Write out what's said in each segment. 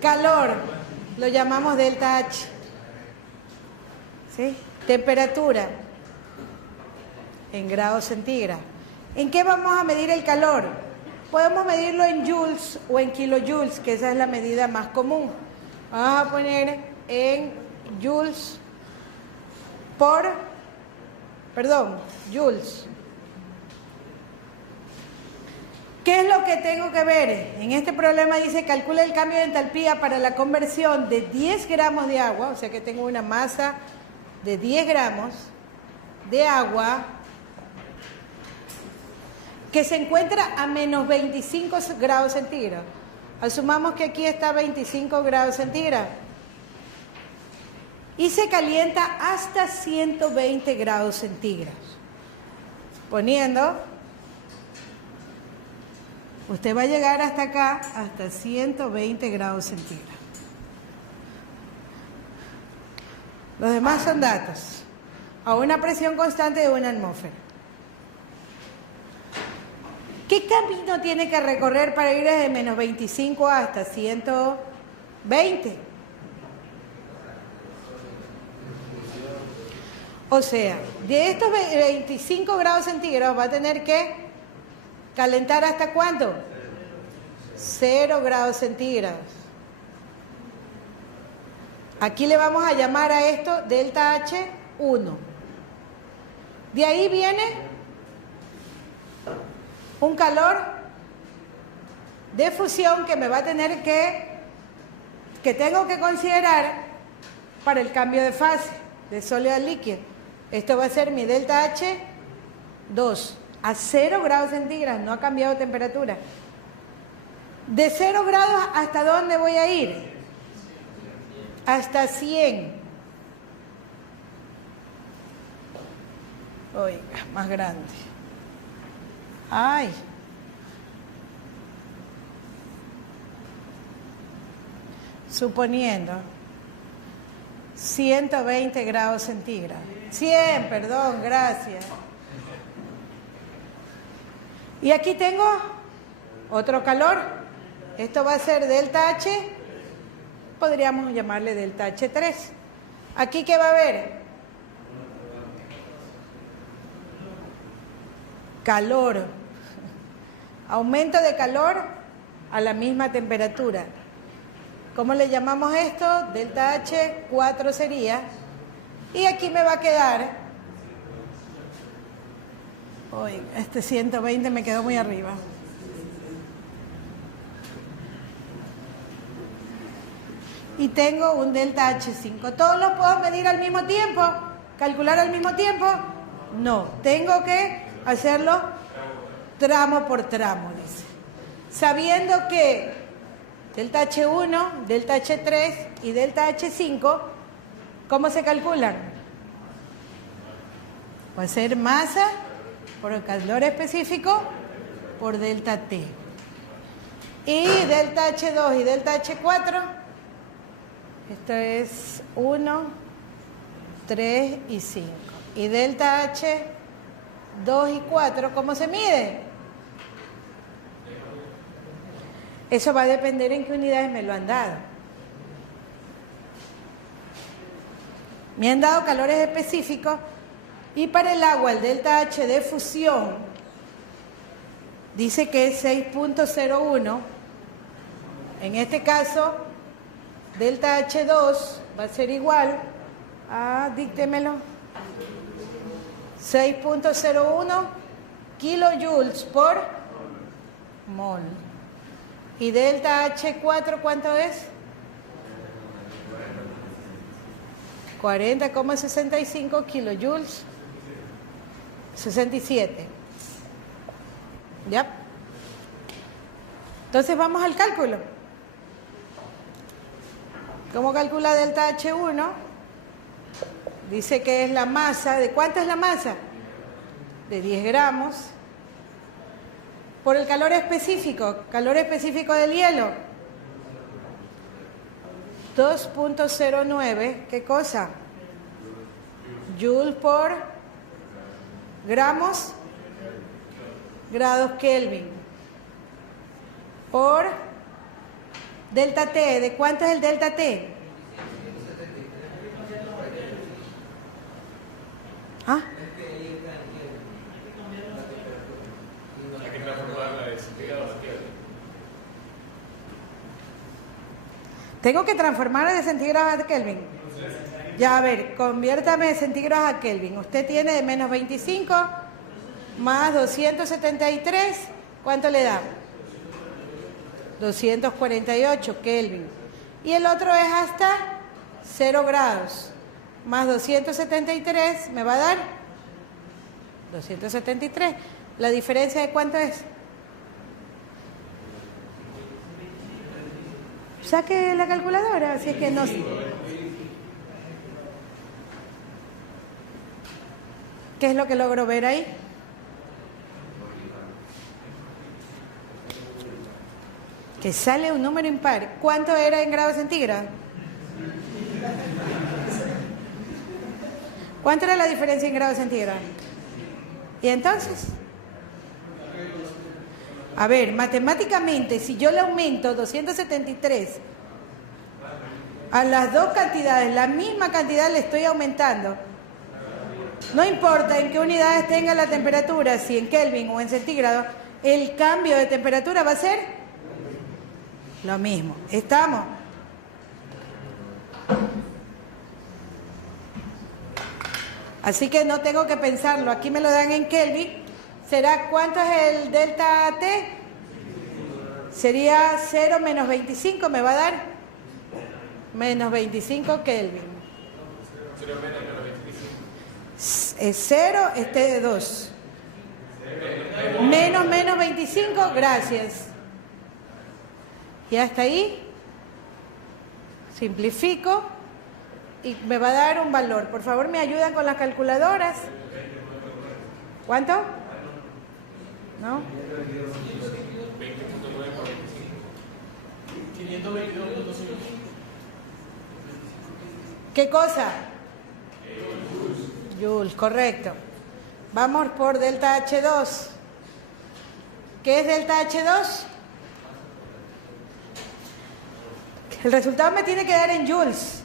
Calor, lo llamamos delta H. ¿Sí? Temperatura, en grados centígrados. ¿En qué vamos a medir el calor? Podemos medirlo en joules o en kilojoules, que esa es la medida más común. Vamos a poner en joules joules. ¿Qué es lo que tengo que ver? En este problema dice, calcula el cambio de entalpía para la conversión de 10 gramos de agua, o sea que tengo una masa de 10 gramos de agua que se encuentra a menos 25 grados centígrados. Asumamos que aquí está 25 grados centígrados. Y se calienta hasta 120 grados centígrados. Poniendo, usted va a llegar hasta acá, hasta 120 grados centígrados. Los demás son datos. A una presión constante de una atmósfera. ¿Qué camino tiene que recorrer para ir desde menos 25 hasta 120? O sea, de estos 25 grados centígrados va a tener que calentar ¿hasta cuánto? 0 grados centígrados. Aquí le vamos a llamar a esto delta H1. De ahí viene un calor de fusión que me va a tener que tengo que considerar para el cambio de fase de sólido a líquido. Esto va a ser mi delta H2 a 0 grados centígrados, no ha cambiado temperatura. De 0 grados, ¿hasta dónde voy a ir? Hasta 100. Oiga, más grande. Ay. Suponiendo 120 grados centígrados. 100, perdón, gracias. Y aquí tengo otro calor. Esto va a ser delta H, podríamos llamarle delta H3. ¿Aquí qué va a haber? Calor. Aumento de calor a la misma temperatura. ¿Cómo le llamamos esto? Delta H4 sería. Y aquí me va a quedar... Uy, este 120 me quedó muy arriba. Y tengo un delta H5. ¿Todos los puedo medir al mismo tiempo? ¿Calcular al mismo tiempo? No, tengo que hacerlo tramo por tramo, dice. Sabiendo que delta H1, delta H3 y delta H5, ¿cómo se calculan? Va a ser masa por el calor específico por delta T. Y delta H2 y delta H4, esto es 1, 3 y 5. Y delta H2 y 4, ¿cómo se mide? Eso va a depender en qué unidades me lo han dado. Me han dado calores específicos y para el agua el delta H de fusión dice que es 6.01. En este caso, delta H2 va a ser igual a, díctemelo, 6.01 kilojoules por mol. ¿Y delta H4 cuánto es? 40,65 kilojoules. 67. ¿Ya? Entonces vamos al cálculo. ¿Cómo calcula delta H1? Dice que es la masa. ¿De cuánto es la masa? De 10 gramos. Por el calor específico del hielo. 2.09, ¿qué cosa? Joule por gramos, grados Kelvin, por Delta T, ¿de cuánto es el delta T? ¿Ah? Hay que transformarla de centígrados a Kelvin. Tengo que transformarla de centígrados a Kelvin. Ya, a ver, conviértame de centígrados a Kelvin. Usted tiene de menos 25 más 273. ¿Cuánto le da? 248 Kelvin. Y el otro es hasta 0 grados. Más 273 me va a dar 273. ¿La diferencia de cuánto es? Saque la calculadora, así es que no... ¿Qué es lo que logro ver ahí? Que sale un número impar. ¿Cuánto era en grados centígrados? ¿Cuánto era la diferencia en grados centígrados? ¿Y entonces? A ver, matemáticamente, si yo le aumento 273 a las dos cantidades, la misma cantidad le estoy aumentando. No importa en qué unidades tenga la temperatura, si en Kelvin o en centígrados, el cambio de temperatura va a ser lo mismo. ¿Estamos? Así que no tengo que pensarlo. Aquí me lo dan en Kelvin. ¿Será cuánto es el delta T? Sería 0 menos 25. ¿Me va a dar? Menos 25 Kelvin. 0 menos 25. Es 0, este de 2. Menos 25, gracias. Y hasta ahí simplifico y me va a dar un valor. Por favor, me ayudan con las calculadoras. ¿Cuánto? ¿No? 20.9 por 25. 522.5. ¿Qué cosa? Joules, correcto. Vamos por delta H2. ¿Qué es delta H2? El resultado me tiene que dar en joules,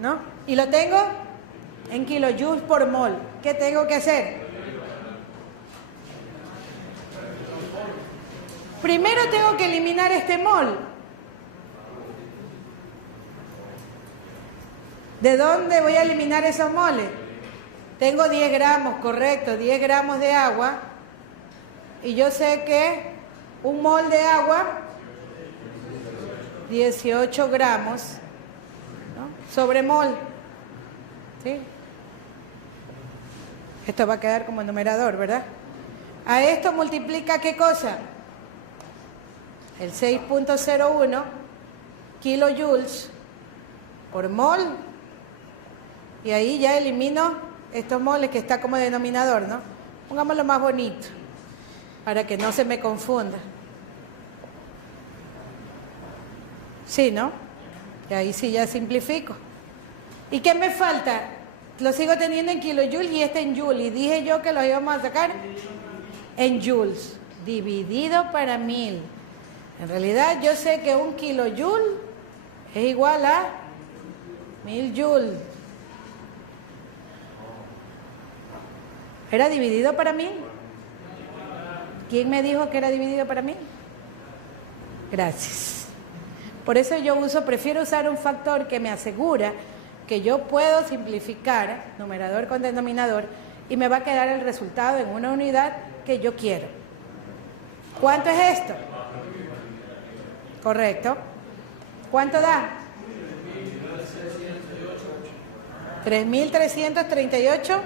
¿no? Y lo tengo en kilojoules por mol. ¿Qué tengo que hacer? Primero tengo que eliminar este mol. ¿De dónde voy a eliminar esos moles? Tengo 10 gramos, correcto, 10 gramos de agua. Y yo sé que un mol de agua, 18 gramos, ¿no? Sobre mol. ¿Sí? Esto va a quedar como numerador, ¿verdad? A esto multiplica, ¿qué cosa? El 6.01 kilojoules por mol. Y ahí ya elimino estos moles que está como denominador, ¿no? Pongámoslo más bonito, para que no se me confunda. Sí, ¿no? Y ahí sí ya simplifico. ¿Y qué me falta? Lo sigo teniendo en kilojoules y este en joules. Y dije yo que lo íbamos a sacar en joules, dividido para 1000. En realidad yo sé que un kilojoule es igual a 1000 joules. ¿Era dividido para 1000? ¿Quién me dijo que era dividido para 1000? Gracias. Por eso yo prefiero usar un factor que me asegura que yo puedo simplificar numerador con denominador y me va a quedar el resultado en una unidad que yo quiero. ¿Cuánto es esto? Correcto. ¿Cuánto da? 3.338.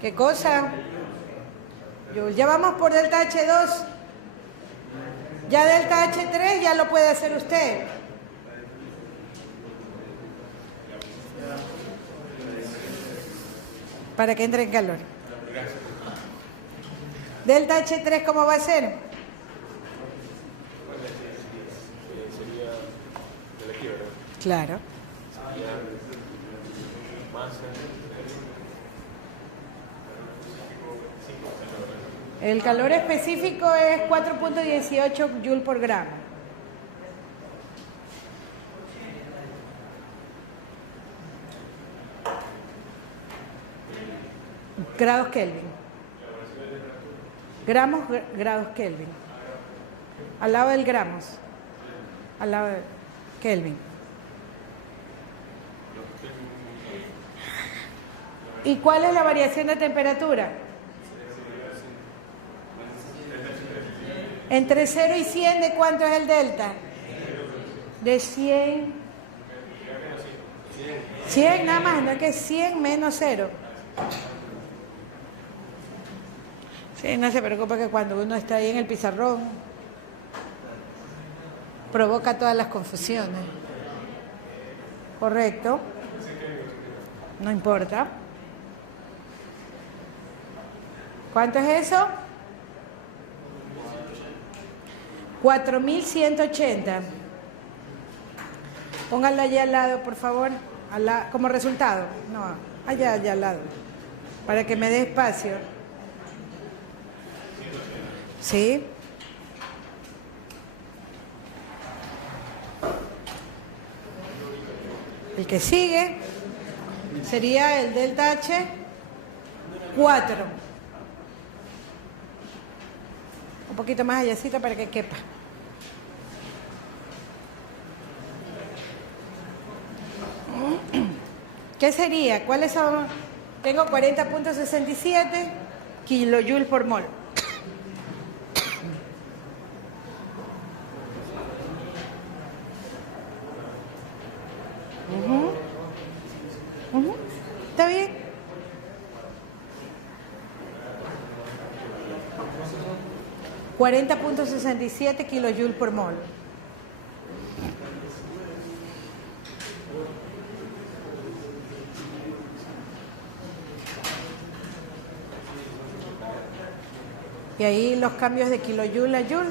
¿Qué cosa? Ya vamos por delta H2. Ya delta H3 ya lo puede hacer usted. Para que entre en calor. Delta H3, ¿cómo va a ser? Sería de aquí, ¿verdad? Claro. El calor específico es 4.18 joule por gramo. Grados Kelvin. Gramos, grados Kelvin. Al lado del gramos. Al lado de Kelvin. ¿Y cuál es la variación de temperatura? Entre 0 y 100, ¿de cuánto es el delta? De 100. 100 nada más, no es que 100 menos 0. Sí, no se preocupe que cuando uno está ahí en el pizarrón provoca todas las confusiones. ¿Correcto? No importa. ¿Cuánto es eso? 4180. Pónganlo allá al lado, por favor, como resultado. No, allá al lado, para que me dé espacio. ¿Sí? El que sigue sería el delta H 4. Un poquito más allácita para que quepa. ¿Qué sería? ¿Cuáles son? Tengo 40.67 kilojoules por mol. ¿Está bien? $40.67 kilojoules por mol. Y ahí los cambios de kilojoule a joule.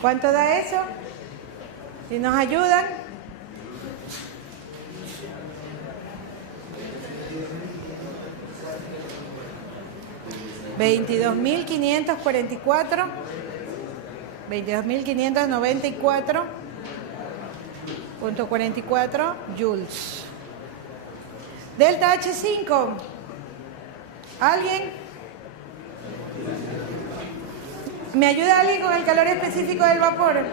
¿Cuánto da eso? Si nos ayudan. $22.544, 22.594.44 joules. Delta H5. ¿Alguien? ¿Me ayuda alguien con el calor específico del vapor?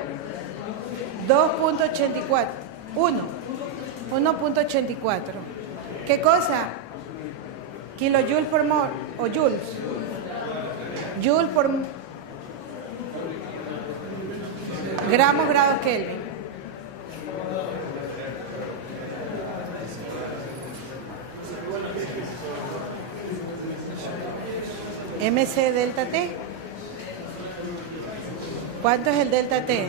2.84. 1.84. ¿Qué cosa? Kilojoules por mol o joules. Joule por gramos, grados Kelvin. MC delta T. ¿Cuánto es el delta T?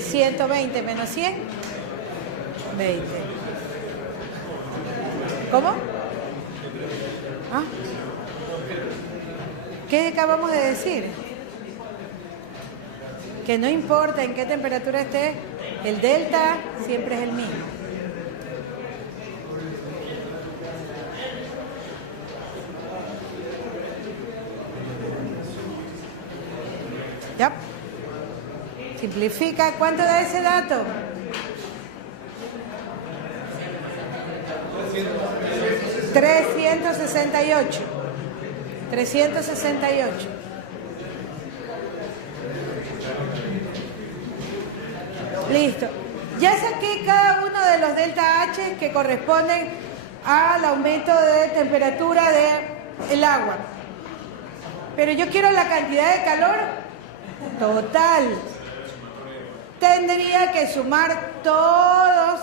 120 menos 100. 20. ¿Cómo? ¿Ah? ¿Qué acabamos de decir? Que no importa en qué temperatura esté, el delta siempre es el mismo. ¿Ya? Simplifica. ¿Cuánto da ese dato? 368. 368. Listo. Ya saqué cada uno de los delta H que corresponden al aumento de temperatura del agua. Pero yo quiero la cantidad de calor total. Tendría que sumar todos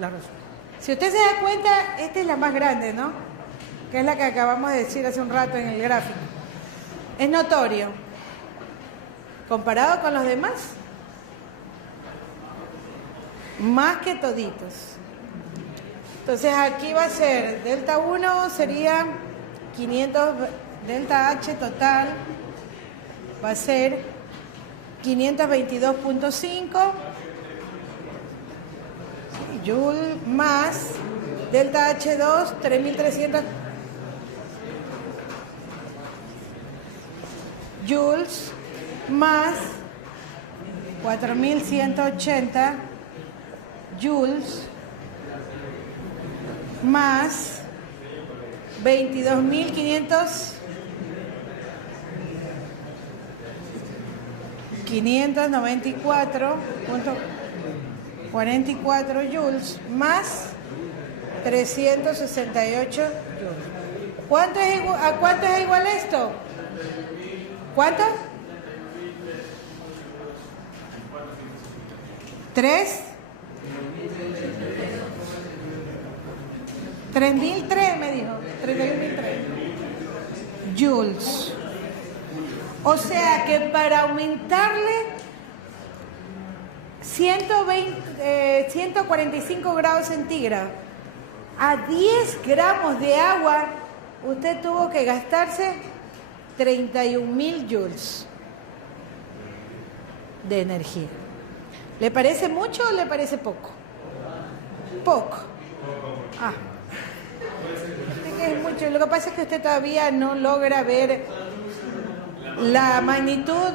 los resultados. Si usted se da cuenta, esta es la más grande, ¿no? Que es la que acabamos de decir hace un rato en el gráfico. Es notorio. Comparado con los demás, más que toditos. Entonces aquí va a ser delta 1 sería 500, delta H total va a ser 522.5 joule más delta H2, 3.300 joules más 4.180 joules más 594.44 joules más 368 joules. ¿A cuánto es igual esto? ¿Cuánto? 3. 3.003 me dijo. 3.003 joules. O sea que para aumentarle 145 grados centígrados a 10 gramos de agua, usted tuvo que gastarse 31.000 joules de energía. ¿Le parece mucho o le parece poco? Poco. Ah. Es mucho. Lo que pasa es que usted todavía no logra ver la magnitud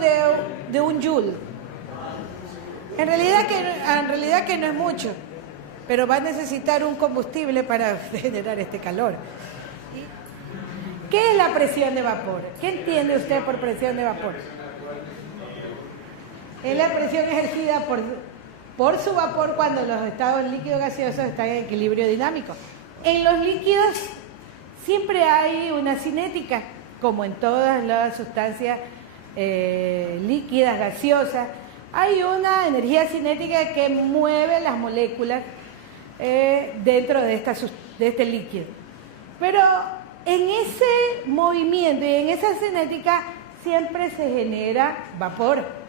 de un joule. En realidad que no es mucho, pero va a necesitar un combustible para generar este calor. ¿Qué es la presión de vapor? ¿Qué entiende usted por presión de vapor? Es la presión ejercida por su vapor cuando los estados líquidos gaseosos están en equilibrio dinámico. En los líquidos siempre hay una cinética, como en todas las sustancias líquidas, gaseosas. Hay una energía cinética que mueve las moléculas dentro de este líquido. Pero en ese movimiento y en esa cinética siempre se genera vapor.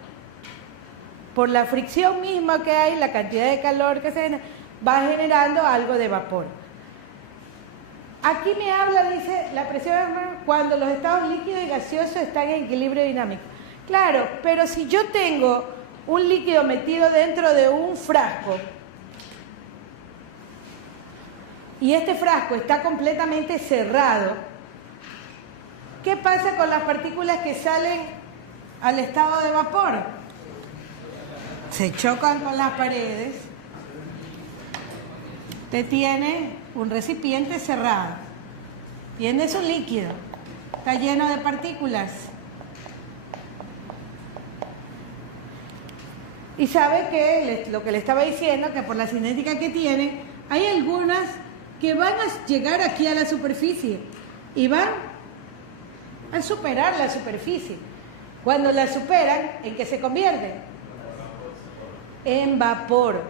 Por la fricción misma que hay, la cantidad de calor que se genera, va generando algo de vapor. Aquí me habla, dice, la presión cuando los estados líquidos y gaseosos están en equilibrio dinámico. Claro, pero si yo tengo un líquido metido dentro de un frasco y este frasco está completamente cerrado, ¿qué pasa con las partículas que salen al estado de vapor? Se chocan con las paredes. Usted tiene un recipiente cerrado, tiene su líquido, está lleno de partículas. Y sabe que lo que le estaba diciendo, que por la cinética que tiene, hay algunas que van a llegar aquí a la superficie y van a superar la superficie. Cuando la superan, ¿en qué se convierten? En vapor.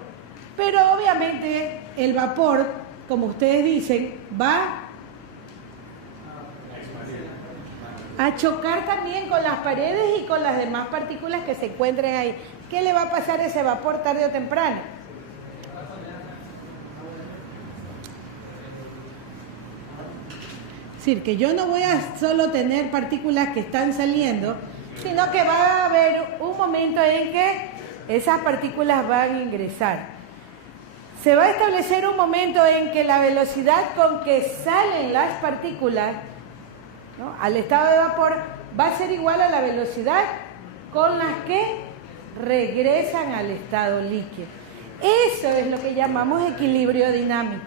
Pero obviamente el vapor, como ustedes dicen, va a chocar también con las paredes y con las demás partículas que se encuentren ahí. ¿Qué le va a pasar a ese vapor tarde o temprano? Es decir, que yo no voy a solo tener partículas que están saliendo, sino que va a haber un momento en que esas partículas van a ingresar. Se va a establecer un momento en que la velocidad con que salen las partículas, ¿no?, al estado de vapor va a ser igual a la velocidad con las que regresan al estado líquido. Eso es lo que llamamos equilibrio dinámico.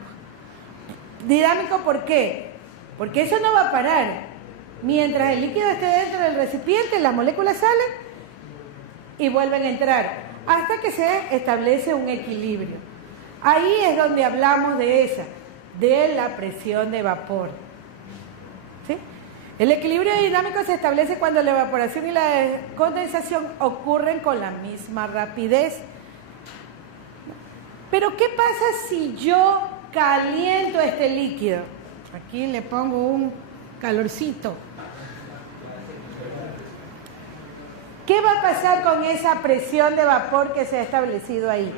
¿Dinámico por qué? Porque eso no va a parar. Mientras el líquido esté dentro del recipiente, las moléculas salen y vuelven a entrar hasta que se establece un equilibrio. Ahí es donde hablamos de la presión de vapor. ¿Sí? El equilibrio dinámico se establece cuando la evaporación y la condensación ocurren con la misma rapidez. Pero ¿qué pasa si yo caliento este líquido? Aquí le pongo un calorcito. ¿Qué va a pasar con esa presión de vapor que se ha establecido ahí?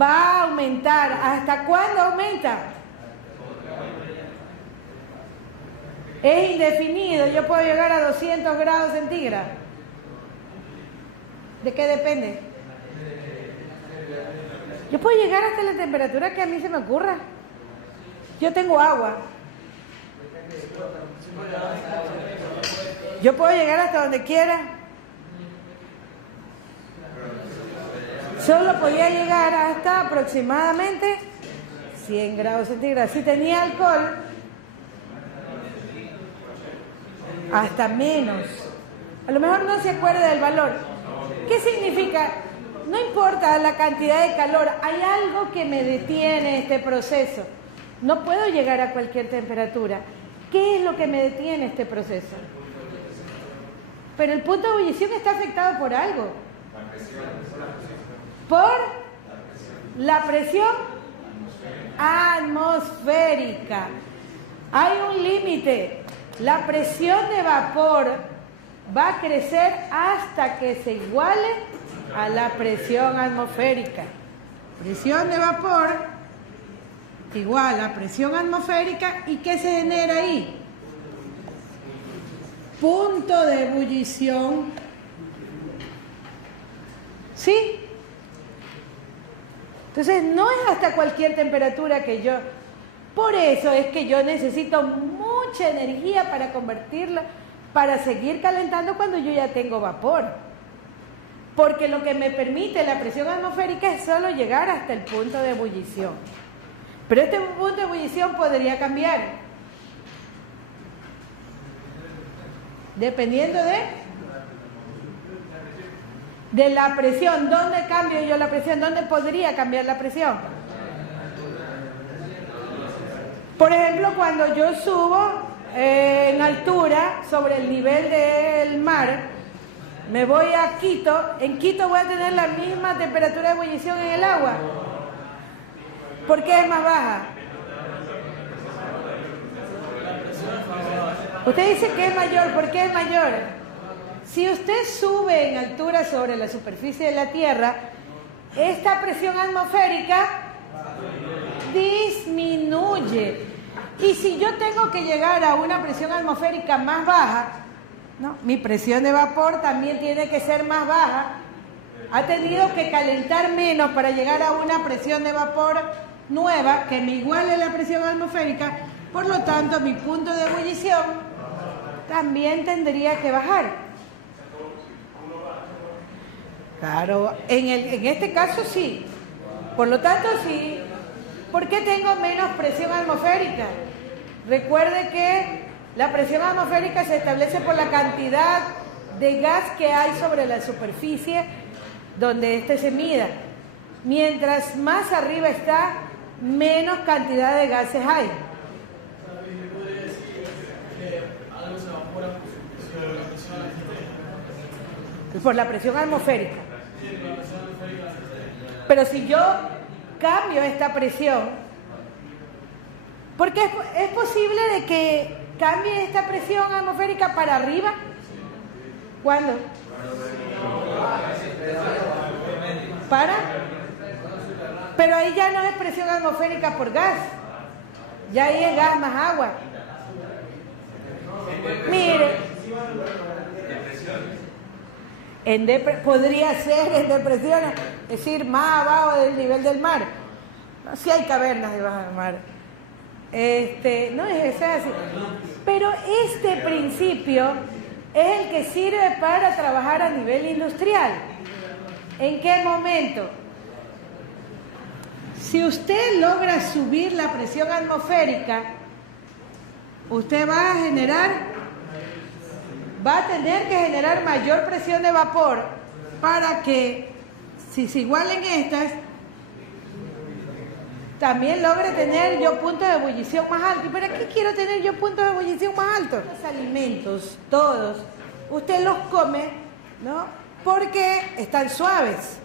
Va a aumentar. ¿Hasta cuándo aumenta? Es indefinido. Yo puedo llegar a 200 grados centígrados. ¿De qué depende? Yo puedo llegar hasta la temperatura que a mí se me ocurra. Yo tengo agua. Yo puedo llegar hasta donde quiera. Solo podía llegar hasta aproximadamente 100 grados centígrados. Si tenía alcohol, hasta menos. A lo mejor no se acuerda del valor. ¿Qué significa? No importa la cantidad de calor, hay algo que me detiene este proceso. No puedo llegar a cualquier temperatura. ¿Qué es lo que me detiene este proceso? Pero el punto de ebullición está afectado por algo. Por la presión atmosférica. Hay un límite. La presión de vapor va a crecer hasta que se iguale a la presión atmosférica. Presión de vapor igual a presión atmosférica. ¿Y qué se genera ahí? Punto de ebullición. ¿Sí? Entonces no es hasta cualquier temperatura que yo... Por eso es que yo necesito mucha energía para convertirla, para seguir calentando cuando yo ya tengo vapor. Porque lo que me permite la presión atmosférica es solo llegar hasta el punto de ebullición. Pero este punto de ebullición podría cambiar. Dependiendo de la presión. ¿Dónde cambio yo la presión? ¿Dónde podría cambiar la presión? Por ejemplo, cuando yo subo en altura sobre el nivel del mar, me voy a Quito, en Quito voy a tener la misma temperatura de ebullición en el agua. ¿Por qué es más baja? Usted dice que es mayor, ¿por qué es mayor? Si usted sube en altura sobre la superficie de la Tierra, esta presión atmosférica disminuye. Y si yo tengo que llegar a una presión atmosférica más baja, ¿no? Mi presión de vapor también tiene que ser más baja. Ha tenido que calentar menos para llegar a una presión de vapor nueva que me iguale la presión atmosférica. Por lo tanto, mi punto de ebullición también tendría que bajar. Claro, en este caso sí. Por lo tanto, sí. ¿Por qué tengo menos presión atmosférica? Recuerde que la presión atmosférica se establece por la cantidad de gas que hay sobre la superficie donde éste se mida. Mientras más arriba está, menos cantidad de gases hay. Por la presión atmosférica. Pero si yo cambio esta presión, porque es posible de que cambie esta presión atmosférica para arriba. ¿Cuándo? ¿Para? Pero ahí ya no es presión atmosférica por gas, ya ahí es gas más agua. Mire, podría ser en depresión, es decir, más abajo del nivel del mar. No, sí hay cavernas debajo del mar. No es así. Pero este principio es el que sirve para trabajar a nivel industrial. ¿En qué momento? Si usted logra subir la presión atmosférica, usted va a tener que generar mayor presión de vapor para que, si se igualen estas, también logre tener yo puntos de ebullición más altos. ¿Y para qué quiero tener yo puntos de ebullición más altos? Los alimentos, todos, usted los come, ¿no? Porque están suaves.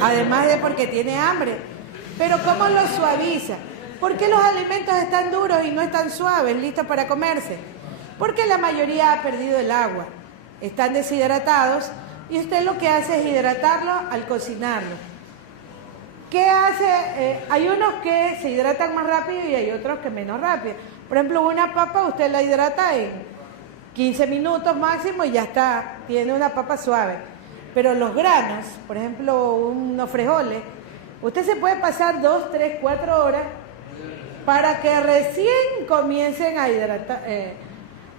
Además de porque tiene hambre. Pero ¿cómo los suaviza? ¿Por qué los alimentos están duros y no están suaves, listos para comerse? Porque la mayoría ha perdido el agua. Están deshidratados y usted lo que hace es hidratarlo al cocinarlo. ¿Qué hace? Hay unos que se hidratan más rápido y hay otros que menos rápido. Por ejemplo, una papa usted la hidrata en 15 minutos máximo y ya está, tiene una papa suave. Pero los granos, por ejemplo, unos frijoles, usted se puede pasar 2, 3, 4 horas para que recién comiencen a hidratar,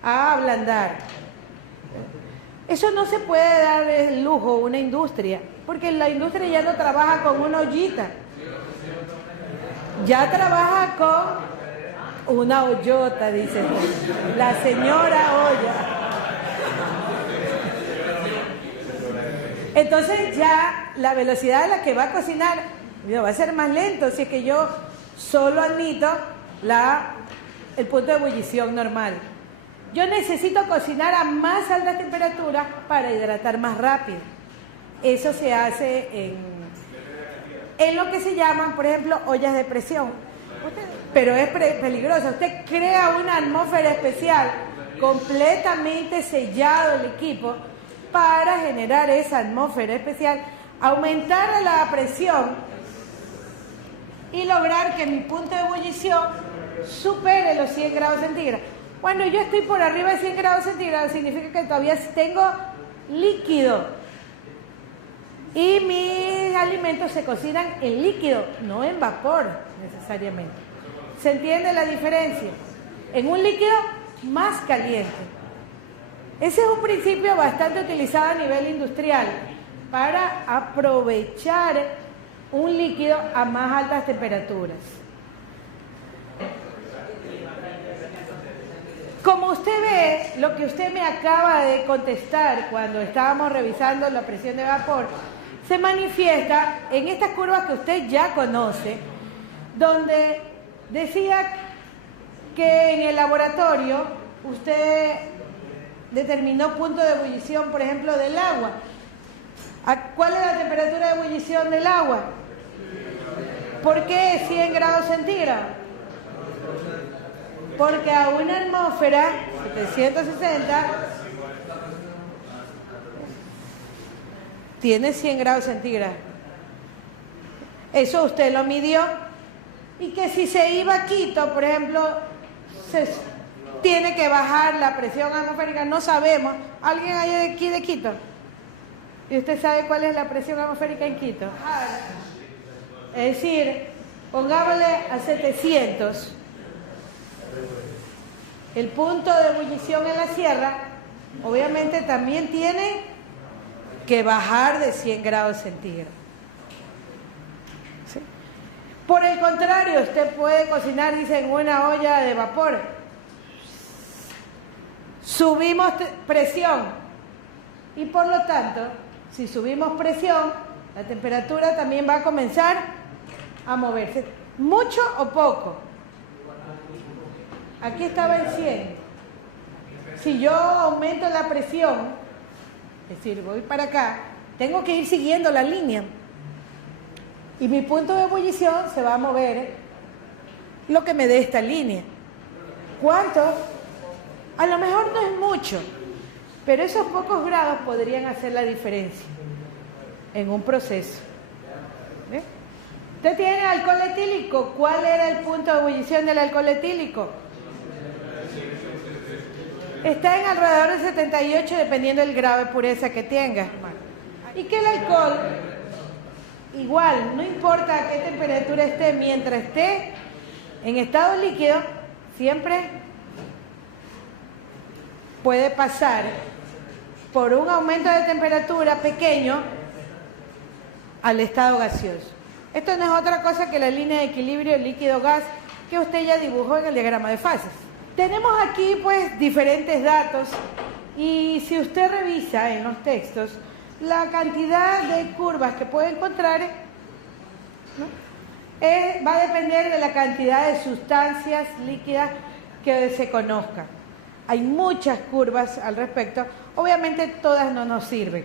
a ablandar. Eso no se puede dar el lujo a una industria, porque la industria ya no trabaja con una ollita, ya trabaja con una ollota, dice la señora olla. Entonces ya la velocidad a la que va a cocinar va a ser más lento, si es que yo solo admito el punto de ebullición normal. Yo necesito cocinar a más altas temperaturas para hidratar más rápido. Eso se hace en lo que se llaman, por ejemplo, ollas de presión. Pero es peligroso. Usted crea una atmósfera especial, completamente sellado el equipo, para generar esa atmósfera especial, aumentar la presión y lograr que mi punto de ebullición supere los 100 grados centígrados. Cuando yo estoy por arriba de 100 grados centígrados, significa que todavía tengo líquido. Y mis alimentos se cocinan en líquido, no en vapor necesariamente. ¿Se entiende la diferencia? En un líquido más caliente. Ese es un principio bastante utilizado a nivel industrial para aprovechar un líquido a más altas temperaturas. Como usted ve, lo que usted me acaba de contestar cuando estábamos revisando la presión de vapor, se manifiesta en estas curvas que usted ya conoce, donde decía que en el laboratorio usted determinó punto de ebullición, por ejemplo, del agua. ¿Cuál es la temperatura de ebullición del agua? ¿Por qué 100 grados centígrados? Porque a una atmósfera, 760, tiene 100 grados centígrados. Eso usted lo midió. Y que si se iba a Quito, por ejemplo, tiene que bajar la presión atmosférica, no sabemos. ¿Alguien hay de aquí de Quito? ¿Y usted sabe cuál es la presión atmosférica en Quito? Es decir, pongámosle a 700. El punto de ebullición en la sierra, obviamente también tiene que bajar de 100 grados centígrados. ¿Sí? Por el contrario, usted puede cocinar, dice, en una olla de vapor. Subimos presión y por lo tanto, si subimos presión, la temperatura también va a comenzar a moverse. ¿Mucho o poco? Aquí estaba en 100. Si yo aumento la presión, es decir, voy para acá, tengo que ir siguiendo la línea. Y mi punto de ebullición se va a mover lo que me dé esta línea. ¿Cuánto? A lo mejor no es mucho, pero esos pocos grados podrían hacer la diferencia en un proceso. ¿Ve? Usted tiene alcohol etílico. ¿Cuál era el punto de ebullición del alcohol etílico? Está en alrededor de 78, dependiendo del grado de pureza que tenga. Y que el alcohol, igual, no importa a qué temperatura esté, mientras esté en estado líquido, siempre puede pasar por un aumento de temperatura pequeño al estado gaseoso. Esto no es otra cosa que la línea de equilibrio líquido-gas que usted ya dibujó en el diagrama de fases. Tenemos aquí pues diferentes datos y si usted revisa en los textos la cantidad de curvas que puede encontrar, ¿no? Va a depender de la cantidad de sustancias líquidas que se conozcan. Hay muchas curvas al respecto, obviamente todas no nos sirven,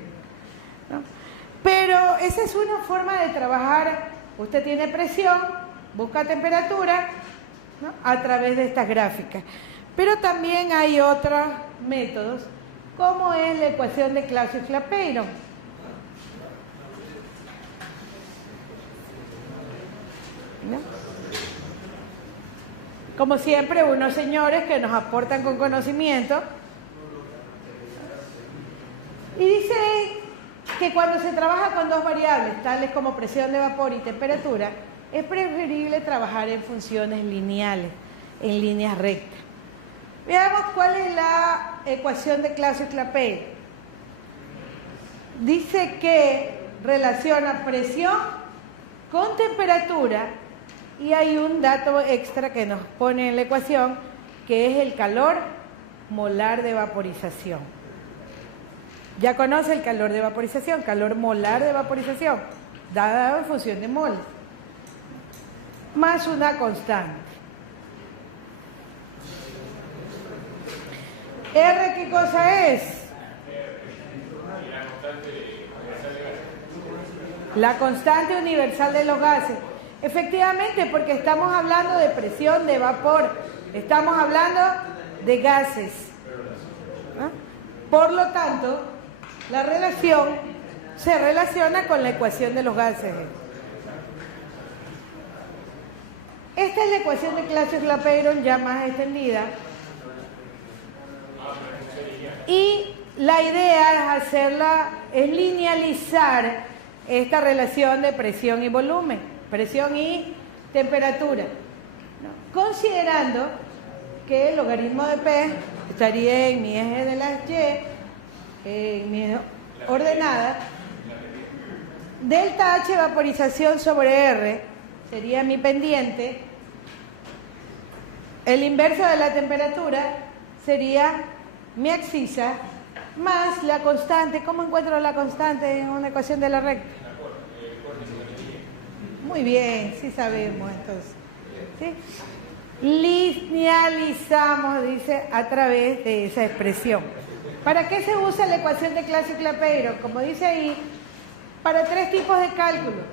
¿no? Pero esa es una forma de trabajar. Usted tiene presión, busca temperatura, ¿no? A través de estas gráficas. Pero también hay otros métodos, como es la ecuación de Clausius-Clapeyron. ¿No? Como siempre, unos señores que nos aportan con conocimiento. Y dice que cuando se trabaja con dos variables, tales como presión de vapor y temperatura, es preferible trabajar en funciones lineales, en líneas rectas. Veamos cuál es la ecuación de Clausius-Clapeyron. Dice que relaciona presión con temperatura y hay un dato extra que nos pone en la ecuación, que es el calor molar de vaporización. Ya conoce el calor de vaporización, calor molar de vaporización, dado en función de mol, más una constante. ¿R qué cosa es? La constante universal de los gases. Efectivamente, porque estamos hablando de presión, de vapor, estamos hablando de gases. ¿Ah? Por lo tanto, la relación se relaciona con la ecuación de los gases. Esta es la ecuación de Clausius-Clapeyron ya más extendida. Y la idea es linealizar esta relación de presión y volumen, presión y temperatura, ¿no? Considerando que el logaritmo de P estaría en mi eje de las Y, en mi ordenada, delta H vaporización sobre R sería mi pendiente, el inverso de la temperatura sería mi abscisa, más la constante. ¿Cómo encuentro la constante en una ecuación de la recta? Muy bien, sí sabemos entonces. ¿Sí? Linealizamos, dice, a través de esa expresión. ¿Para qué se usa la ecuación de Clausius-Clapeyron? Como dice ahí, para tres tipos de cálculos.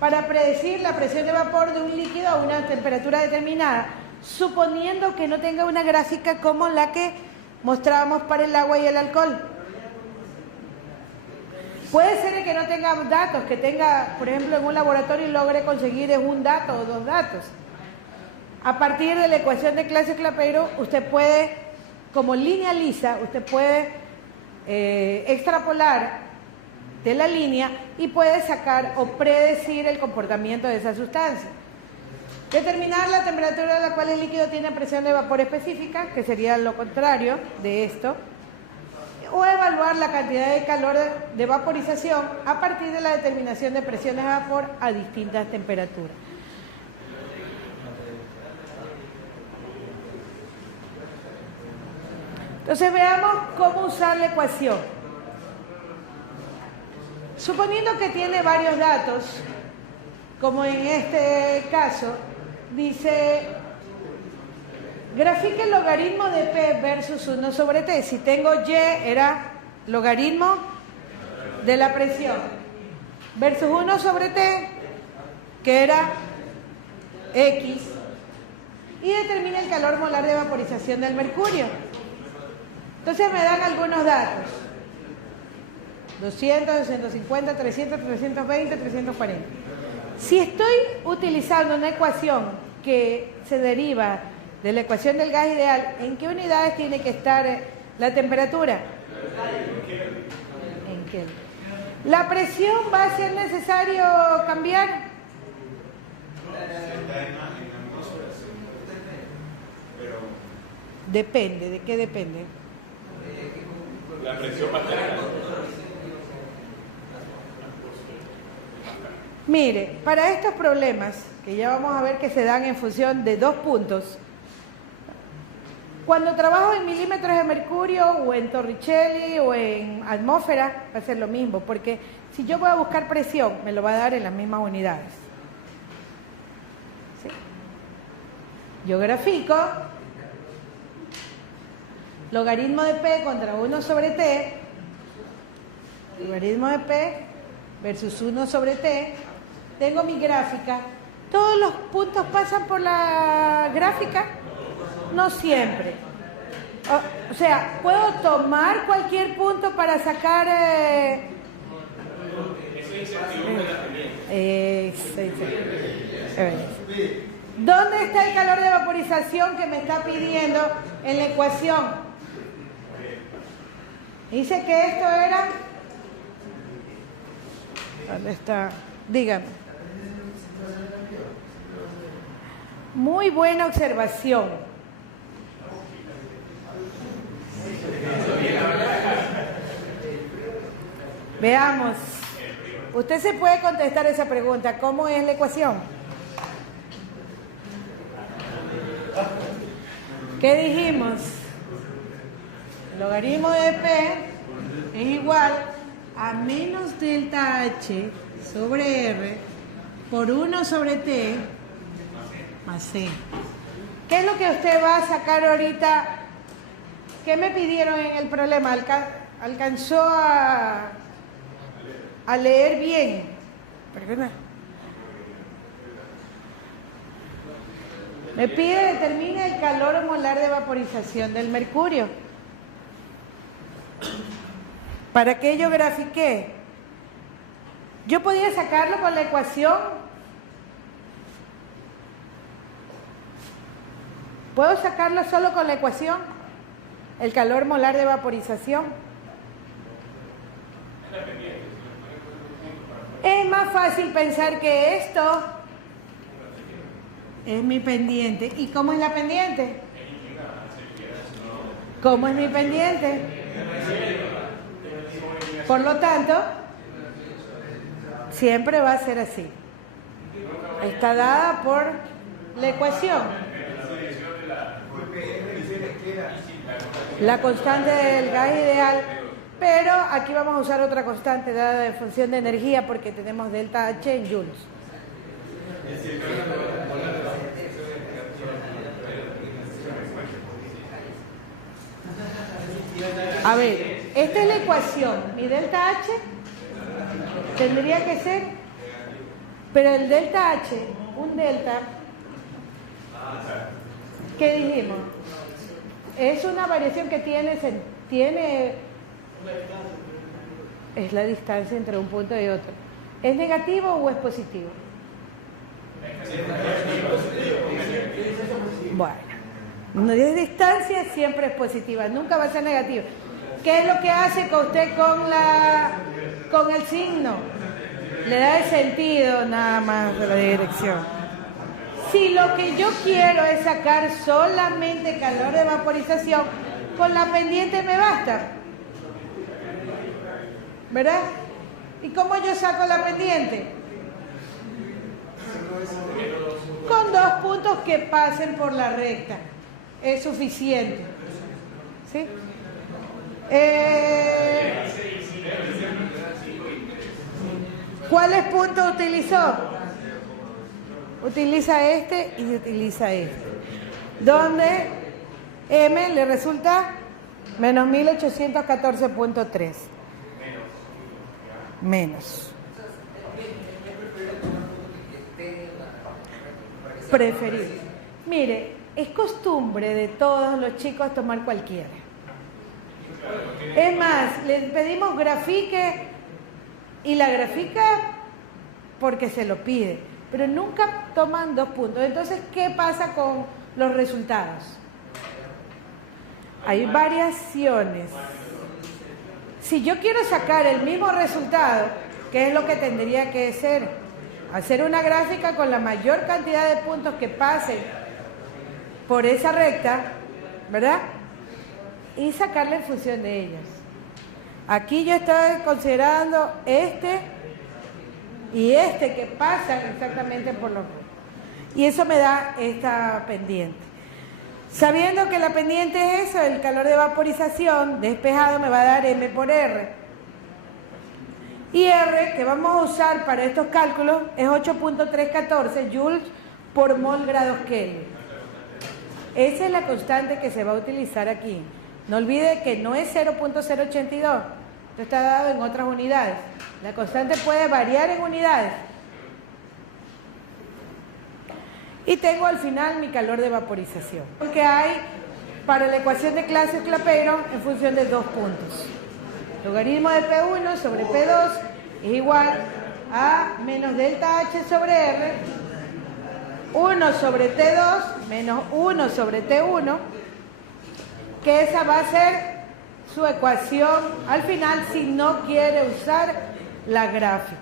Para predecir la presión de vapor de un líquido a una temperatura determinada, suponiendo que no tenga una gráfica como la que mostrábamos para el agua y el alcohol. Puede ser que no tenga datos, que tenga, por ejemplo, en un laboratorio y logre conseguir un dato o dos datos. A partir de la ecuación de Clausius-Clapeyron, usted puede, como linealiza, usted puede extrapolar de la línea y puede sacar o predecir el comportamiento de esa sustancia. Determinar la temperatura a la cual el líquido tiene presión de vapor específica, que sería lo contrario de esto, o evaluar la cantidad de calor de vaporización a partir de la determinación de presiones de vapor a distintas temperaturas. Entonces veamos cómo usar la ecuación. Suponiendo que tiene varios datos, como en este caso, dice, grafique el logaritmo de P versus 1 sobre T. Si tengo Y, era logaritmo de la presión, versus 1 sobre T, que era X, y determina el calor molar de vaporización del mercurio. Entonces me dan algunos datos. 200, 250, 300, 320, 340. Si estoy utilizando una ecuación que se deriva de la ecuación del gas ideal, ¿en qué unidades tiene que estar la temperatura? En Kelvin. ¿La presión va a ser necesario cambiar? Depende, ¿de qué depende? La presión va a estar. Mire, para estos problemas, que ya vamos a ver que se dan en función de dos puntos, cuando trabajo en milímetros de mercurio o en Torricelli o en atmósfera, va a ser lo mismo, porque si yo voy a buscar presión, me lo va a dar en las mismas unidades. ¿Sí? Yo grafico logaritmo de P contra 1 sobre T, logaritmo de P versus 1 sobre T, tengo mi gráfica. ¿Todos los puntos pasan por la gráfica? No siempre. O sea, ¿puedo tomar cualquier punto para sacar... ¿Dónde está el calor de vaporización que me está pidiendo en la ecuación? Dice que esto era... ¿Dónde está? Dígame. Muy buena observación. Veamos. Usted se puede contestar esa pregunta. ¿Cómo es la ecuación? ¿Qué dijimos? El logaritmo de P es igual a menos delta H sobre R por 1 sobre T más C. ¿Qué es lo que usted va a sacar ahorita? ¿Qué me pidieron en el problema? ¿Alcanzó a leer bien? ¿Perdona? Me pide determine el calor molar de vaporización del mercurio. ¿Para qué yo grafiqué? Yo podía sacarlo con la ecuación. ¿Puedo sacarlo solo con la ecuación? El calor molar de vaporización. Es más fácil pensar que esto es mi pendiente. ¿Y cómo es la pendiente? ¿Cómo es mi pendiente? Por lo tanto, siempre va a ser así. Está dada por la ecuación. La constante del gas ideal, pero aquí vamos a usar otra constante dada en función de energía porque tenemos delta H en joules. A ver, esta es la ecuación. Mi delta H tendría que ser, pero el delta H, un delta, ¿qué dijimos? Es una variación que tiene es la distancia entre un punto y otro. ¿Es negativo o es positivo? Bueno, una distancia siempre es positiva, nunca va a ser negativa. ¿Qué es lo que hace con usted con el signo? Le da el sentido nada más de la dirección. Si lo que yo quiero es sacar solamente calor de vaporización, con la pendiente me basta. ¿Verdad? ¿Y cómo yo saco la pendiente? Con 2 puntos que pasen por la recta. Es suficiente. ¿Sí? ¿Cuáles puntos utilizó? Utiliza este y utiliza este. Donde M le resulta menos 1814.3. Menos. Preferible. Mire, es costumbre de todos los chicos tomar cualquiera. Es más, les pedimos grafique y la grafica porque se lo pide, pero nunca toman 2 puntos. Entonces, ¿qué pasa con los resultados? Hay variaciones. Si yo quiero sacar el mismo resultado, ¿qué es lo que tendría que hacer? Hacer una gráfica con la mayor cantidad de puntos que pasen por esa recta, ¿verdad? Y sacarla en función de ellas. Aquí yo estoy considerando este y este que pasan exactamente por los... Y eso me da esta pendiente. Sabiendo que la pendiente es eso, el calor de vaporización despejado me va a dar M por R. Y R, que vamos a usar para estos cálculos, es 8.314 joules por mol grados Kelvin. Esa es la constante que se va a utilizar aquí. No olvide que no es 0.082, esto está dado en otras unidades. La constante puede variar en unidades. Y tengo al final mi calor de vaporización. Porque hay para la ecuación de Clausius-Clapeyron en función de 2 puntos. Logaritmo de P1 sobre P2 es igual a menos delta H sobre R, 1 sobre T2 menos 1 sobre T1, que esa va a ser su ecuación al final si no quiere usar la gráfica.